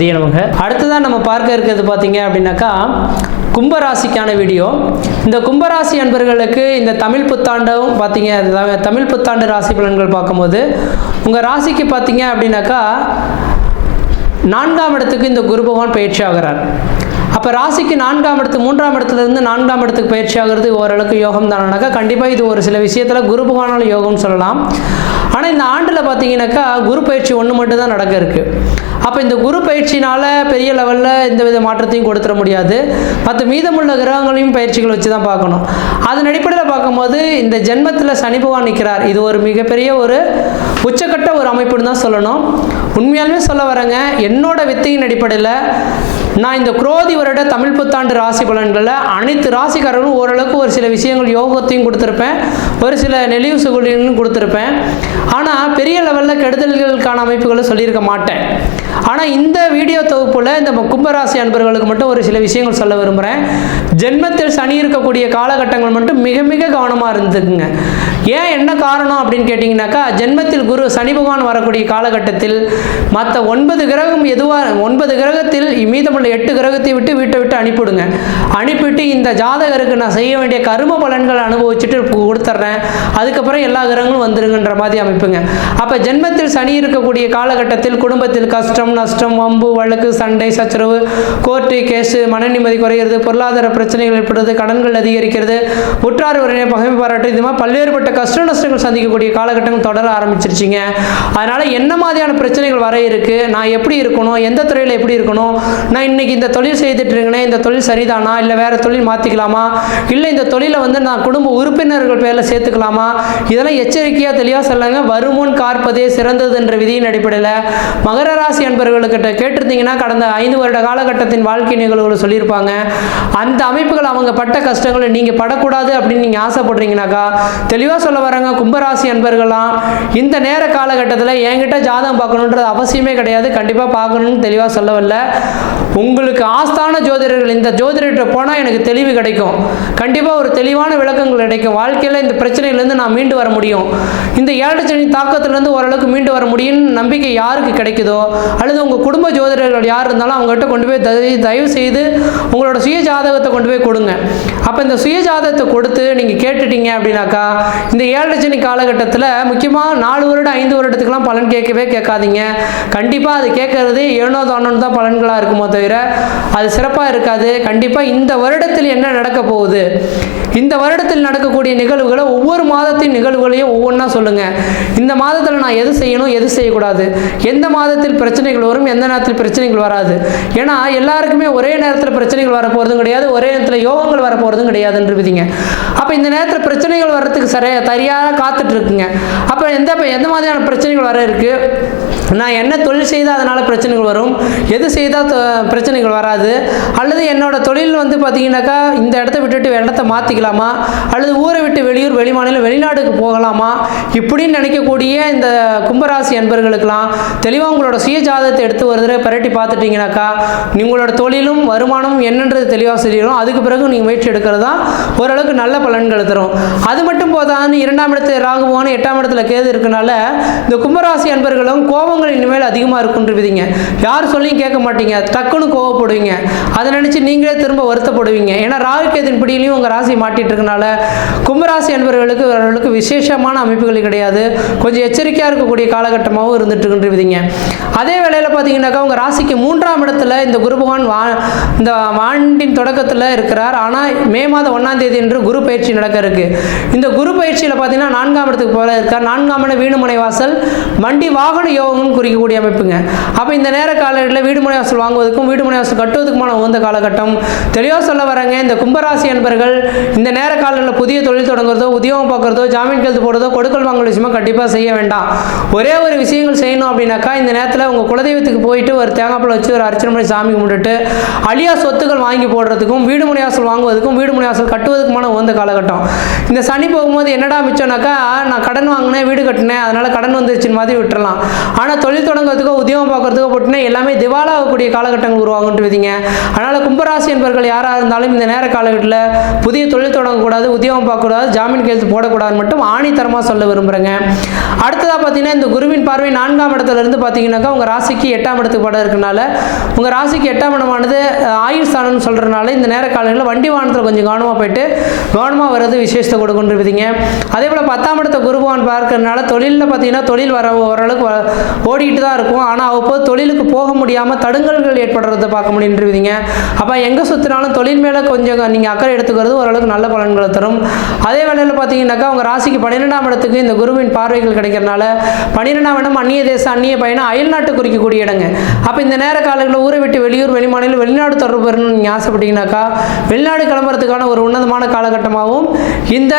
கணபதியே நமக. அடுத்ததான் நம்ம பார்க்க இருக்கிறது பார்த்தீங்க அப்படின்னாக்கா கும்பராசிக்கான வீடியோ. இந்த கும்பராசி அன்பர்களுக்கு இந்த தமிழ் புத்தாண்டும் பார்த்தீங்க, தமிழ் புத்தாண்டு ராசி பலன்கள் பார்க்கும்போது உங்கள் ராசிக்கு பார்த்தீங்க அப்படின்னாக்கா 4ஆம் இடத்துக்கு இந்த குரு பகவான் பயிற்சி ஆகிறார். அப்போ ராசிக்கு 4ஆம் இடத்து 3ஆம் இடத்துலேருந்து 4ஆம் இடத்துக்கு பயிற்சி ஆகிறது ஓரளவுக்கு யோகம் தானாக்கா கண்டிப்பாக இது ஒரு சில விஷயத்தில் குரு பகவானால யோகம்னு சொல்லலாம். ஆனால் இந்த ஆண்டில் பார்த்தீங்கன்னாக்கா குரு பயிற்சி ஒன்று மட்டும் தான் நடக்க இருக்குது. அப்போ இந்த குரு பயிற்சினால் பெரிய லெவலில் எந்த வித மாற்றத்தையும் கொடுத்துட முடியாது. மற்ற மீதமுள்ள கிரகங்களையும் பயிற்சிகள் வச்சு தான் பார்க்கணும். அதன் அடிப்படையில் பார்க்கும்போது இந்த ஜென்மத்தில் சனி பகவான் நிற்கிறார். இது ஒரு மிகப்பெரிய ஒரு உச்சக்கட்ட ஒரு அமைப்புன்னு தான் சொல்லணும். உண்மையாலுமே சொல்ல வரேங்க, என்னோட வித்தையின் அடிப்படையில் நான் இந்த குரோதி வருட தமிழ் புத்தாண்டு ராசி பலன்களில் அனைத்து ராசிக்காரர்களும் ஓரளவுக்கு ஒரு சில விஷயங்கள் யோகத்தையும் கொடுத்துருப்பேன், ஒரு சில நெளிவு சுகுலியும் கொடுத்துருப்பேன். ஆனால் பெரிய லெவலில் கெடுதல்களுக்கான அமைப்புகளை சொல்லியிருக்க மாட்டேன். ஆனால் இந்த வீடியோ தொகுப்பில் இந்த கும்பராசி அன்பர்களுக்கு மட்டும் ஒரு சில விஷயங்கள் சொல்ல விரும்புகிறேன். ஜென்மத்தில் சனி இருக்கக்கூடிய காலகட்டங்கள் மட்டும் மிக மிக கவனமாக இருந்துக்குங்க. ஏன் என்ன காரணம் அப்படின்னு கேட்டிங்கனாக்கா, ஜென்மத்தில் குரு சனி பகவான் வரக்கூடிய காலகட்டத்தில் மற்ற 9 கிரகம் 9 கிரகத்தில் மீதமுள்ள 8 கிரகத்தை விட்டு வீட்டை விட்டு அனுப்பிவிடுங்க. அனுப்பிவிட்டு இந்த ஜாதகருக்கு நான் செய்ய வேண்டிய கரும பலன்களை அனுபவிச்சுட்டு கொடுத்துட்றேன், அதுக்கப்புறம் எல்லா கிரகங்களும் வந்துருங்கன்ற மாதிரி அமைப்புங்க. அப்போ ஜென்மத்தில் சனி இருக்கக்கூடிய காலகட்டத்தில் குடும்பத்தில் கஷ்டம், நஷ்டம், வம்பு, வழக்கு, சண்டை, சச்சரவு, கோர்ட்டு கேஸு, மன நிம்மதி குறைகிறது, பொருளாதார பிரச்சனைகள் ஏற்படுறது, கடன்கள் அதிகரிக்கிறது, உற்றார் உறவினை பகைமை பாராட்டு, இது மாதிரி பல்வேறுபட்ட கஷ்ட நஷ்டங்கள் சந்திக்கக்கூடிய காலகட்டங்கள் தொடர ஆரம்பிச்சிருச்சிங்க. அதனால என்ன மாதிரியான பிரச்சனைகள் வர இருக்கு, நான் எப்படி இருக்கணும், எந்த துறையில் எப்படி இருக்கணும், நான் இன்னைக்கு இந்த தொழில் செய்துட்டு இருக்கேன், இந்த தொழில் சரிதானா, இல்லை வேற தொழில் மாற்றிக்கலாமா, இல்லை இந்த தொழிலை நான் குடும்ப உறுப்பினர்கள் பேரில் சேர்த்துக்கலாமா, இதெல்லாம் எச்சரிக்கையாக தெளிவாக சொல்லுங்க. வருமுன் காற்பதே சிறந்தது என்ற விதியின் அடிப்படையில் மகர ராசி அன்பர்களுக்கிட்ட கேட்டிருந்தீங்கன்னா கடந்த 5 வருட காலகட்டத்தின் வாழ்க்கை நிகழ்வுகளை சொல்லியிருப்பாங்க. அந்த அமைப்புகள் அவங்க பட்ட கஷ்டங்களை நீங்கள் படக்கூடாது அப்படின்னு நீங்கள் ஆசைப்படுறீங்கனாக்கா தெளிவாக சொல்ல வராங்க. கும்பராசி அன்பர்கள்லாம் இந்த நேர காலகட்டத்தில் என்கிட்ட ஜாதகம் பார்க்கணுன்றது அவசியமே கிடையாது, கண்டிப்பாக பார்க்கணும்னு தெளிவாக சொல்லவில்ல. உங்களுக்கு ஆஸ்தான ஜோதிடர்கள், இந்த ஜோதிடர்கிட்ட போனால் எனக்கு தெளிவு கிடைக்கும், கண்டிப்பாக ஒரு தெளிவான விளக்கங்கள் கிடைக்கும், வாழ்க்கையில் இந்த பிரச்சனையிலேருந்து நான் மீண்டு வர முடியும், இந்த 7 சனி தாக்கத்திலேருந்து ஓரளவுக்கு மீண்டு வர முடியும்னு நம்பிக்கை யாருக்கு கிடைக்குதோ, அல்லது உங்கள் குடும்ப ஜோதிடர்கள் யார் இருந்தாலும் அவங்ககிட்ட கொண்டு போய் தயவு செய்து உங்களோட சுய ஜாதகத்தை கொண்டு போய் கொடுங்க. அப்போ இந்த சுய ஜாதகத்தை கொடுத்து நீங்கள் கேட்டுட்டீங்க அப்படின்னாக்கா இந்த 7 சனி காலகட்டத்தில் முக்கியமாக 4 வருடம் 5 வருடத்துக்கெல்லாம் பலன் கேட்கவே கேட்காதீங்க. கண்டிப்பாக அது கேட்கறது ஏனோ தானோன்னு தான் பலன்களாக இருக்குமோ தவிர அது சிறப்பாக இருக்காது. கண்டிப்பாக இந்த வருடத்தில் என்ன நடக்க போகுது, இந்த வருடத்தில் நடக்கக்கூடிய நிகழ்வுகளை ஒவ்வொரு மாதத்தின் நிகழ்வுகளையும் ஒவ்வொன்றா சொல்லுங்கள். இந்த மாதத்தில் நான் எது செய்யணும், எது செய்யக்கூடாது, எந்த மாதத்தில் பிரச்சனைகள் வரும், எந்த நேரத்தில் பிரச்சனைகள் வராது. ஏன்னா எல்லாருக்குமே ஒரே நேரத்தில் பிரச்சனைகள் வரப்போகிறதும் கிடையாது, ஒரே நேரத்தில் யோகங்கள் வரப்போகிறதும் கிடையாதுன்னு விதிங்க. அப்போ இந்த நேரத்தில் பிரச்சனைகள் வர்றதுக்கு சரியாக காத்துட்டு இருக்குங்க. அப்போ எந்த மாதிரியான பிரச்சனைகள் வர இருக்கு, நான் என்ன தொழில் செய்தால் அதனால் பிரச்சனைகள் வரும், எது செய்தால் பிரச்சனைகள் வராது, அல்லது என்னோட தொழில் பார்த்தீங்கன்னாக்கா இந்த இடத்த விட்டுட்டு இடத்த மாற்றிக்கலாமா, அல்லது ஊரை விட்டு வெளியூர், வெளிமாநிலம், வெளிநாடுக்கு போகலாமா, இப்படின்னு நினைக்கக்கூடிய இந்த கும்பராசி அன்பர்களுக்கெல்லாம் தெளிவாக உங்களோட சுய ஜாதகத்தை எடுத்து ஒரு தடவை பரட்டி பார்த்துட்டிங்கனாக்கா உங்களோட தொழிலும் வருமானமும் என்னன்றது தெளிவாக சொல்லிடும். அதுக்கு பிறகு நீங்கள் முயற்சி எடுக்கிறது தான் ஓரளவுக்கு நல்ல பலன்கள் தரும். அது மட்டும் போதான்னு 2ஆம் இடத்துல ராகு பகவான் 8ஆம் இடத்துல கேது இருக்கனால இந்த கும்பராசி அன்பர்களும் கோபங்கள் இனிமேல் அதிகமாக இருக்குன்ற விதிங்க. யார் சொல்லியும் கேட்க மாட்டீங்க, டக்குன்னு கோவப்படுவீங்க, அதை நினச்சி நீங்களே திரும்ப வருத்தப்படுவீங்க. ஏன்னா ராகு கேதின் பிடியிலையும் உங்கள் ராசி மாட்டிட்டு இருக்கனால கும்பராசி அன்பர்களுக்கு ஓரளவுக்கு விசேஷமான அமைப்புகள் கிடையாது, கொஞ்சம் எச்சரிக்கையாக இருக்கக்கூடிய காலகட்டமாகவும் இருந்துட்டு இருக்குன்ற விதிங்க. அதே வேளையில் பார்த்தீங்கன்னாக்கா உங்கள் ராசிக்கு 3ஆம் இடத்துல இந்த குரு பகவான் இந்த ஆண்டின் தொடக்கத்தில் இருக்கிறார். ஆனால் மே மாதம் 1ஆம் தேதி என்று குரு பயிற்சி நடக்க இருக்கு. இந்த குரு பயிற்சியில் பார்த்தீங்கன்னா 4ஆம் இடத்துக்கு போல இருக்கார். 4ஆம் இடம் வீடுமனை வாசல், வண்டி வாகன யோகம்னு குறிக்கக்கூடிய அமைப்புங்க. அப்போ இந்த நேர காலங்களில் வீடுமனை வாசல் வாங்குவதற்கும் வீடுமனை வாசல் கட்டுவதற்குமான உகந்த காலகட்டம். தெளிவாக சொல்ல வராங்க, இந்த கும்பராசி அன்பர்கள் இந்த நேர காலங்களில் புதிய தொழில் தொடங்குறதோ, உத்தியோகம் பார்க்குறதோ, ஜாமீன் கையெழுத்து போடுறதோ, கொடுக்கல் வாங்கல் விஷயமா கண்டிப்பாக செய்ய வேண்டாம். ஒரே ஒரு விஷயங்கள் செய்யணும் அப்படின்னாக்கா இந்த நேரத்தில் உங்கள் குலதெய்வத்துக்கு போயிட்டு ஒரு தேங்காய் பழம் வச்சு ஒரு அர்ச்சனை பண்ணி சாமி கும்பிட்டுட்டு அழியா சொத்துக்கள் வாங்கி போடுறதுக்கும் வீடுமனை வாசல் வாங்குவதற்கும் வீடுமனை வாசல் கட்டுவதற்குமான உகந்த காலகட்டம். இந்த சனி போகும்போது என்னடா மிச்சம்னாக்கா நான் கடன் வாங்கினேன், வீடு கட்டினேன், அதனால கடன் வந்துருச்சுன்னு மாதிரி விட்டுறலாம். ஆனால் ஆனால் தொழில் தொடங்குறதுக்கோ உத்தியோகம் பார்க்குறதுக்கோ போட்டிங்கன்னா எல்லாமே திவாலாகக்கூடிய காலகட்டங்கள் உருவாகுன்ட்டு விதிங்க. அதனால் கும்பராசி என்பவர்கள் யாராக இருந்தாலும் இந்த நேர காலகட்டத்தில் புதிய தொழில் தொடங்கக்கூடாது, உத்தியோகம் பார்க்கக்கூடாது, ஜாமீன் கையெழுத்து போடக்கூடாதுன்னு மட்டும் ஆணித்தரமாக சொல்ல விரும்புகிறேங்க. அடுத்ததாக பார்த்தீங்கன்னா இந்த குருவின் பார்வை 4ஆம் இடத்துலேருந்து பார்த்தீங்கன்னாக்கா உங்கள் ராசிக்கு 8ஆம் இடத்துக்கு படம் இருக்கனால உங்கள் ராசிக்கு 8ஆம் இடமானது ஆயுள் ஸ்தானம்னு சொல்கிறனால இந்த நேர காலங்களில் வண்டி வாகனத்தில் கொஞ்சம் கவனமாக போயிட்டு கவனமாக வர்றது விசேஷத்தை கொடுக்குன்றீங்க. அதே போல் 10ஆம் இடத்தை குருபவான் பார்க்கறதுனால தொழிலில் பார்த்தீங்கன்னா தொழில் ஓரளவுக்கு ஓடிக்கிட்டு தான் இருக்கும். ஆனால் அவ்வப்போது தொழிலுக்கு போக முடியாமல் தடுங்கல்கள் ஏற்படுறதை பார்க்க முடியுன்றீங்க. அப்போ எங்கே சுற்றினாலும் தொழில் மேலே கொஞ்சம் நீங்கள் அக்கறை எடுத்துக்கிறது ஓரளவுக்கு நல்ல பலன்களை தரும். அதே வேளையில் பார்த்தீங்கன்னாக்கா உங்கள் ராசிக்கு 12ஆம் இடத்துக்கு இந்த குருவின் பார்வைகள் கிடைக்கிறனால 12ஆம் இடம் அந்நிய தேசம், அந்நிய பயணம், அயல்நாட்டு குறிக்கக்கூடிய இடங்க. அப்போ இந்த நேர காலங்களில் ஊரை விட்டு வெளியூர், வெளிமாநிலம், வெளிநாடு தொடர்பு பெறணும்னு நீங்கள் ஆசைப்பட்டீங்கன்னாக்கா வெளிநாடு கிளம்புறதுக்கான ஒரு உன்னதமான காலகட்டமாகவும் இந்த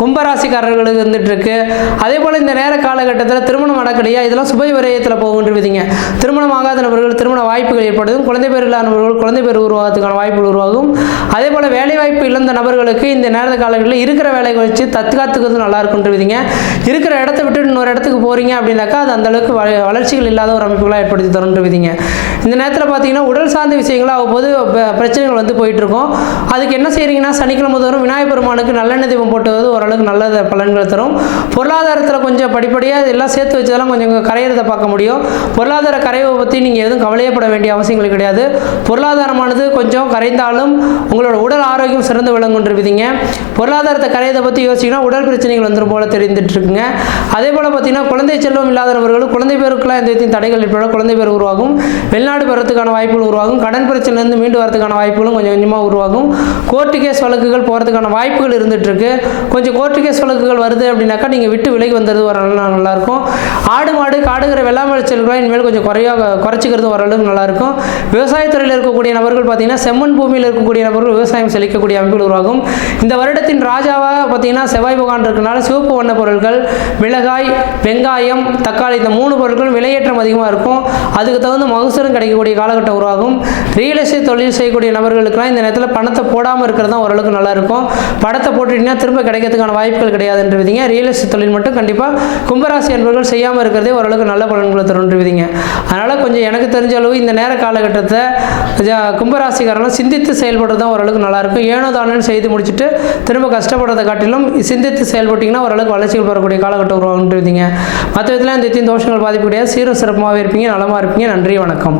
கும்பராசிக்காரர்களுக்கு வந்துட்டு இருக்கு. அதே போல் இந்த நேர காலகட்டத்தில் திருமணம் நடக்கலையா, இதெல்லாம் சுப விரயத்தில் போகுன்றீங்க. திருமணம் ஆகாத நபர்கள் திருமண வாய்ப்புகள் ஏற்படுதும், குழந்தை பேர் இல்லாத நபர்கள் குழந்தை பேர் உருவாகிறதுக்கான வாய்ப்புகள் உருவாகும். அதே போல் வேலை வாய்ப்பு இழந்த நபர்களுக்கு இந்த நேர காலங்களில் இருக்கிற வேலையை வச்சு தற்காத்துக்கிறது நல்லா இருக்குன்றீங்க. இருக்கிற இடத்த விட்டு இன்னொரு இடத்துக்கு போகிறீங்க அப்படின்னாக்கா அது அந்தளவுக்கு வளர்ச்சிகள் இல்லாத ஒரு அமைப்புகளாக ஏற்படுத்தி தருன்றீங்க. இந்த நேரத்தில் பார்த்தீங்கன்னா உடல் சார்ந்த விஷயங்களாக அவ்வப்போது பிரச்சனைகள் வந்து போயிட்டுருக்கோம். அதுக்கு என்ன செய்கிறீங்கன்னா சனிக்கிழமை தோறும் விநாயகர் பெருமானுக்கு நல்லெண்ணெய் தீபம் போட்டுவது ஓரளவுக்கு நல்ல பலன்களை தரும். பொருளாதாரத்தில் கொஞ்சம் படிப்படியாக இதெல்லாம் சேர்த்து வச்சதெல்லாம் கொஞ்சம் கரையிறதை பார்க்க முடியும். பொருளாதார கரைவை பற்றி நீங்கள் எதுவும் கவலையப்பட வேண்டிய அவசியங்கள் கிடையாது. பொருளாதாரமானது கொஞ்சம் கரைந்தாலும் உங்களோட உடல் ஆரோக்கியம் சிறந்து விளங்குன்றீங்க. பொருளாதாரத்தை கரையதை பற்றி யோசிச்சிங்கன்னா உடல் பிரச்சனைகள் வந்துடும் போல தெரிந்துட்டு இருக்குங்க. அதே போல் பார்த்தீங்கன்னா குழந்தை செல்வம் இல்லாதவர்கள் குழந்தை பேருக்குலாம் எந்த விதத்தையும் தடைகள் ஏற்பட குழந்தை பேர் உருவாகும். வெளிநாடு பெறத்துக்கான வாய்ப்புகள் உருவாகும். கடன் பிரச்சனைலேருந்து மீண்டு வரதுக்கான வாய்ப்புகளும் கொஞ்சம் கொஞ்சமாக உருவாகும். கோர்ட்டு கேஸ் வழக்குகள் போகிறதுக்கான வாய்ப்புகள் இருந்துட்டு இருக்கு. கொஞ்சம் கோர்ட்டு கேஸ் வழக்குகள் வருது அப்படின்னாக்கா நீங்கள் விட்டு விலகி வந்தது ஒரு நல்லாயிருக்கும். ஆடு மாடு காடுகிற வெள்ளாமை விளைச்சல்களை இனிமேல் கொஞ்சம் குறைச்சிக்கிறது ஓரளவுக்கு நல்லாயிருக்கும். விவசாயத்துறையில் இருக்கக்கூடிய நபர்கள் பார்த்தீங்கன்னா செம்மண் பூமியில் இருக்கக்கூடிய நபர்கள் விவசாயம் செழிக்கக்கூடிய அமைப்புகள் உருவாகும். இந்த வருடத்தின் ராஜாவாக பார்த்தீங்கன்னா செவ்வாய் பகவான் இருக்கனால சிவப்பு வண்ண பொருட்கள், மிளகாய், வெங்காயம், தக்காளி இந்த 3 பொருட்களும் விலையேற்றம் அதிகமாக இருக்கும். அதுக்கு தகுந்த மகசூலும் கிடைக்கக்கூடிய காலகட்டம் உருவாகும். ரியல் எஸ்டேட் தொழில் செய்யக்கூடிய நபர்களுக்கெல்லாம் இந்த நேரத்தில் பணத்தை போடாமல் இருக்கிறது தான் ஓரளவுக்கு நல்லாயிருக்கும். பணத்தை போட்டுட்டீங்கன்னா திரும்ப கிடைக்கிறதுக்கான வாய்ப்புகள் கிடையாதுன்றீங்க. ரியல் எஸ்டேட் தொழில் மட்டும் கண்டிப்பாக கும்பராசி என்பவர்கள் செய்யாமல் இருக்கிறதே ஓரளவுக்கு நல்ல பலன்களை தருன்றீங்க. அதனால் கொஞ்சம் எனக்கு தெரிஞ்ச அளவு இந்த நேர காலகட்டத்தை கும்பராசிக்காரங்களும் சிந்தித்து செயல்படுறது தான் ஓரளவுக்கு நல்லாயிருக்கும். ஏனோ தானோன்னு செய்து முடிச்சுட்டு திரும்ப கஷ்டப்படுறதை காட்டிலும் சிந்தித்து செயல்பட்டிங்கன்னா ஓரளவுக்கு வளர்ச்சிகள் பெறக்கூடிய காலகட்டம் உருவாகுன்றீங்க. மற்ற விதத்தில் இந்த தோஷங்கள் பாதிப்பு கிடையாது. சீரும் சிறப்பாகவே இருப்பீங்க, நலமாக இருப்பீங்க. நன்றி, வணக்கம்.